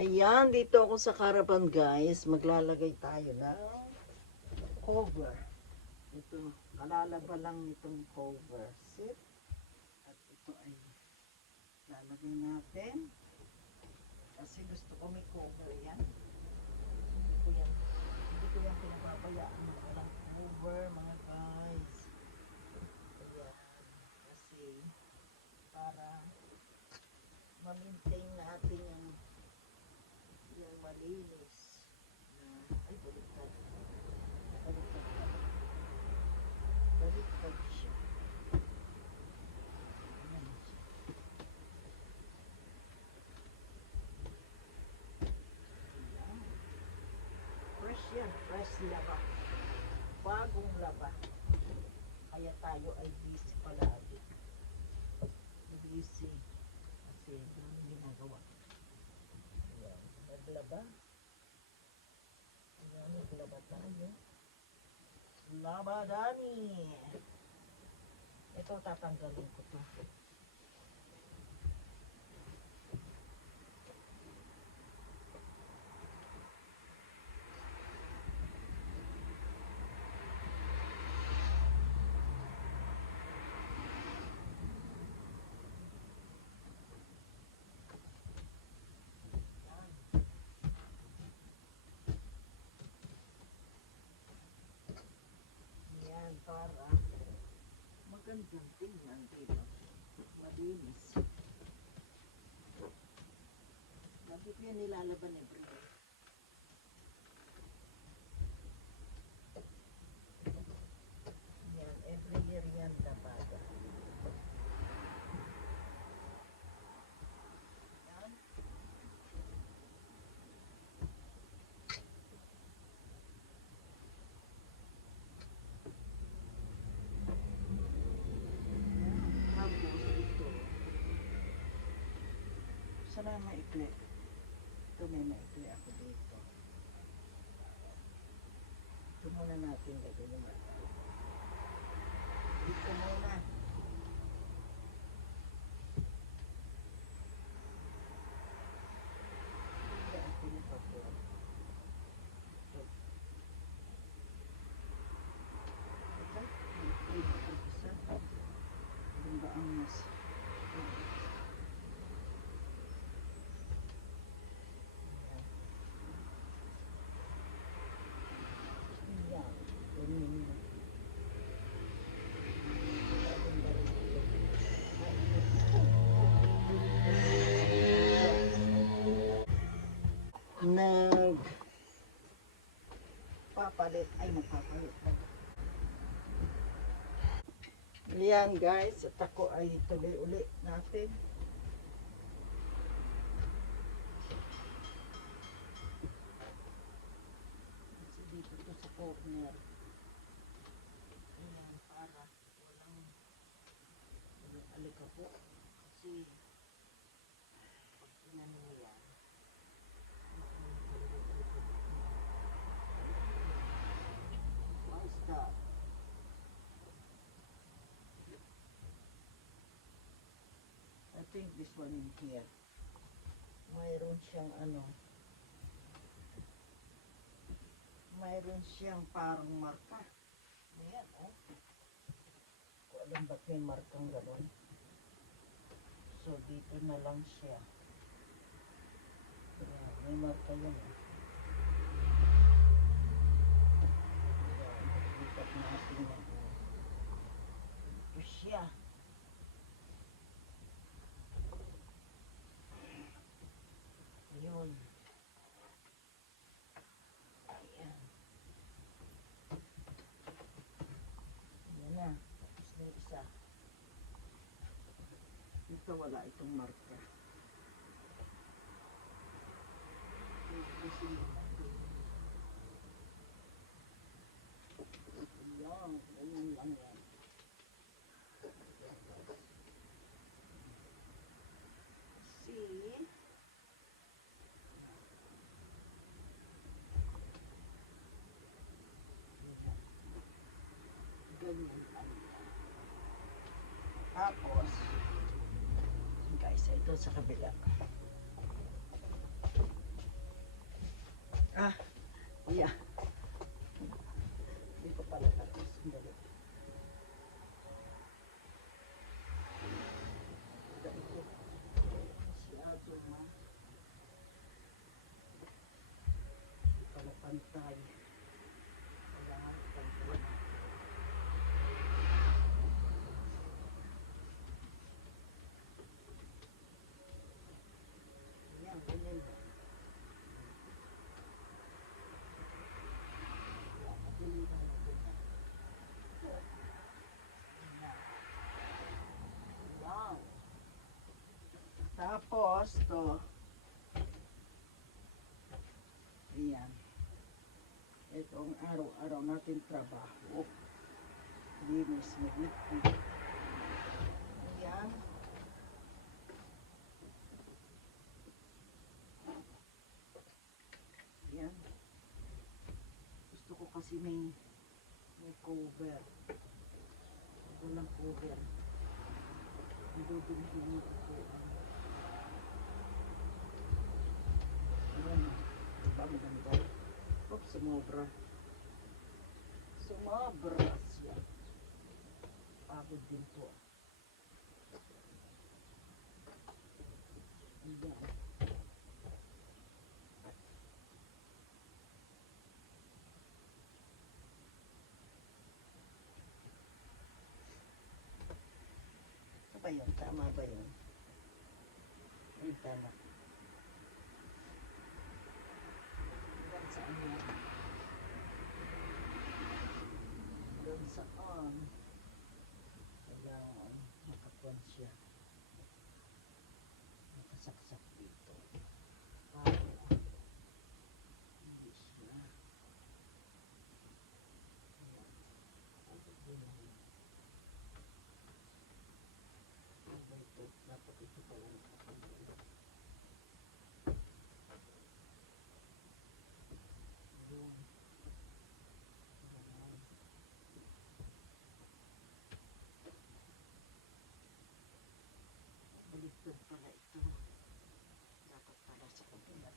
Ayan, dito ako sa caravan guys. Maglalagay tayo ng cover. Ito, kalalaba lang nitong cover. Sit. At ito ay lalagay natin. Kasi gusto ko may cover yan. Hindi ko yan pinababayaan ng walang cover mga guys. Ayan. Kasi para ma-maintain natin yung malinis na ay baliktad baliktad siya. Ayan siya. Ayan. Fresh yan, fresh laba, bagong laba, kaya tayo ay busy palagi, busy kasi daming ginagawa. Ayan, naglaba. Ayan, naglaba tayo. Laba dami. Ito, tatanggalin ko to. Ayan, para magandang tingnan dito. Malinis. Bakit yan nilalaban every day? Yan, every year yan dapat. Yan. Tapos ito. Sana maikli. Ito may maikli ako dito. Ito muna natin lagay yung maikli. Dito muna. Yan, pinapapura. Ito. Ito. Ito. Isa. Ganda ang mas. Yan. Ganyan yan. Magpapalit. Ayan guys, at ako ay tuloy uli natin. Kasi dito to sa corner. Ayan, para walang alikabok. Kasi pag tinanong mo yan, what is that? I think this one in here. Mayroon siyang mayroon siyang parang marka. Ayan, oh. Kung alam ba't may markang gano'n. So, dito na lang siya. Ayan, may marka yun, eh. Ayan, lipat natin yan. Ito siya. Ayun. Ayan. Ayan na. Tapos na yung isa. Dito wala itong marka. Ayan. Ganyan lang yan. See? Ganyan lang yan. Tapos, guys, ito sa kabila. Tapos, to. Ayan. Ito ang araw-araw natin trabaho. Linis, maglipid. Ayan. Ayan. Gusto ko kasi may cover. Walang cover. Dudumi-dumi ko. Ayan. Diba maganda? Oops, sumobra. Sumobra siya. Pagod din po. Ayan. Ito ba yun? Tama ba yun? Ay, tama. Hanggang saan yan? Hanggang saan? Kailangan makatuan siya. Nakasaksak dito. Para hindi siya. Ayan. Pagod din ako. Ano ba ito? Dapat ito pala nakapagod. Ayan. Ayan. Baliktad pala ito. Dapat pala sa kabila.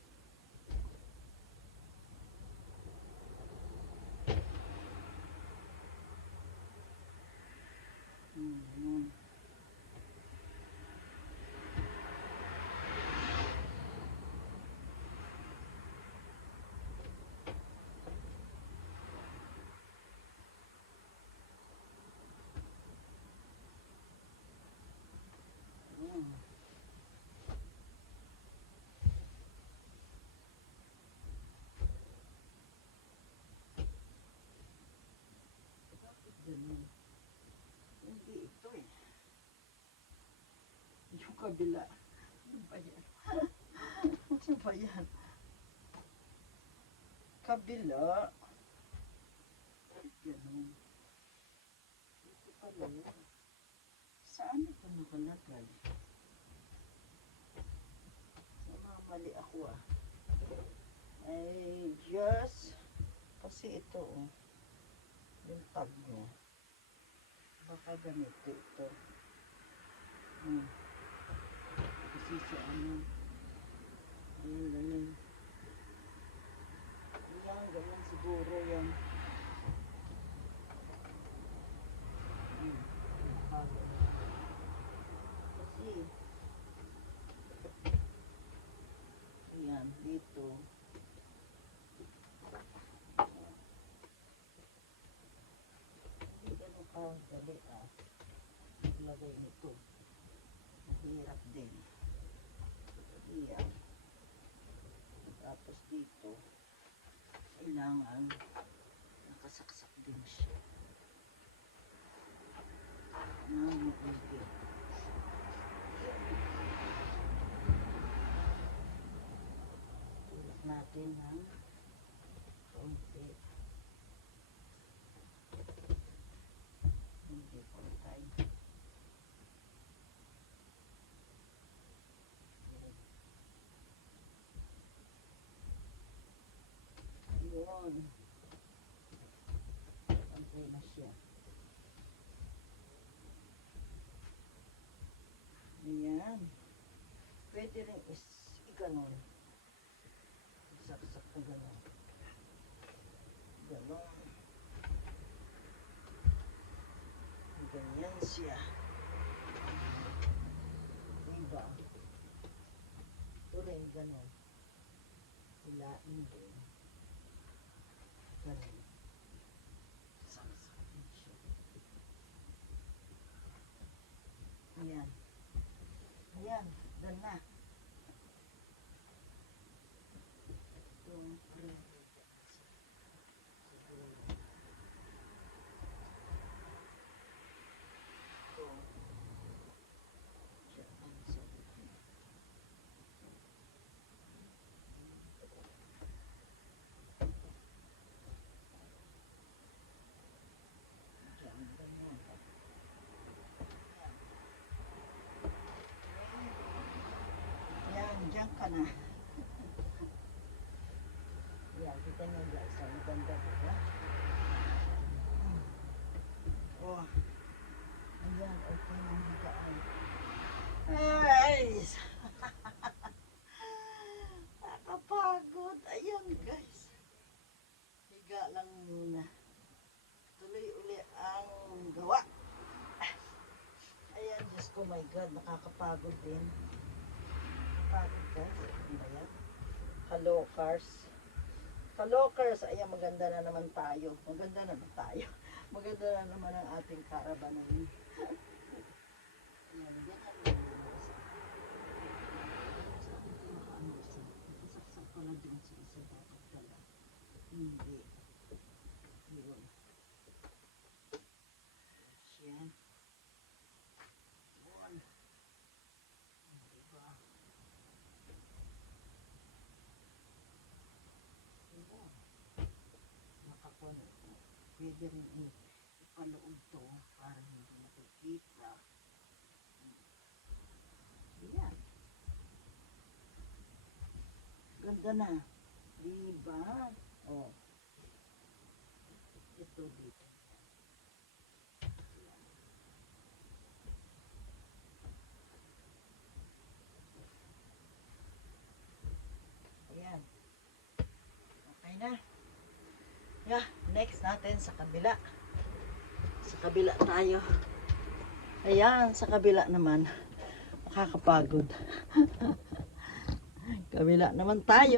Ayan. Ayan. Bakit ganun? Hindi ito eh. Yung kabila. Ano ba yan? Ano ba yan? Kabila. Ganun. Ito pala yan. Saan ito nakalagay? Namamali ako ah. Ay, just. Kasi ito oh. Yung tag nyo. Baka ganito ito. Kasi sa ano. Ayan, ganun. Ayan, ganun siguro yan. Kasi, ayan, dito. Hindi ganun kadali ah. Maglagay nito. Mahirap din. Ayan. Tapos dito, kailangan nakasaksak din siya. Mabuti. Tulak natin ng konti. Hindi po tayo. Yun. Pantay na siya. Ayan. Pwede rin i-ganon. Saksak na ganon. Ganon. Ganyan siya. Diba? Ito rin ganon. Hilain din. Ganon. Saksak din siya. Ayan. Ayan. Dan na. Itong cream. Siguro. Ito. Diyan sa na. Yan, kita nyo guys. Ang ganda diba? Oh. Ayan, okay na higaan. Ay! Nakapagod. Ayan guys. Higa lang muna. Tuloy uli ang gawa. Ayan, Diyos ko, my God, nakakapagod din. Nakakapagod guys. Ano ba yan? Kalokars. Kalokars, ayan, maganda na naman tayo. Maganda naman tayo. Maganda na naman ang ating caravan. Ayan, ganyan lang. Saksak pala dyan sa isa dapat pala. Hindi. Yun. Yan. Yun. Diba? Yun. Nakapuno. Pwede rin ipaloob to para hindi nakikita. Yan. Ganda na. Diba? Oh. Ito dito. Ayan. Okay na. Yeah, next natin sa kabila. Sa kabila tayo. Ayan, sa kabila naman. Nakakapagod. Kabila naman tayo.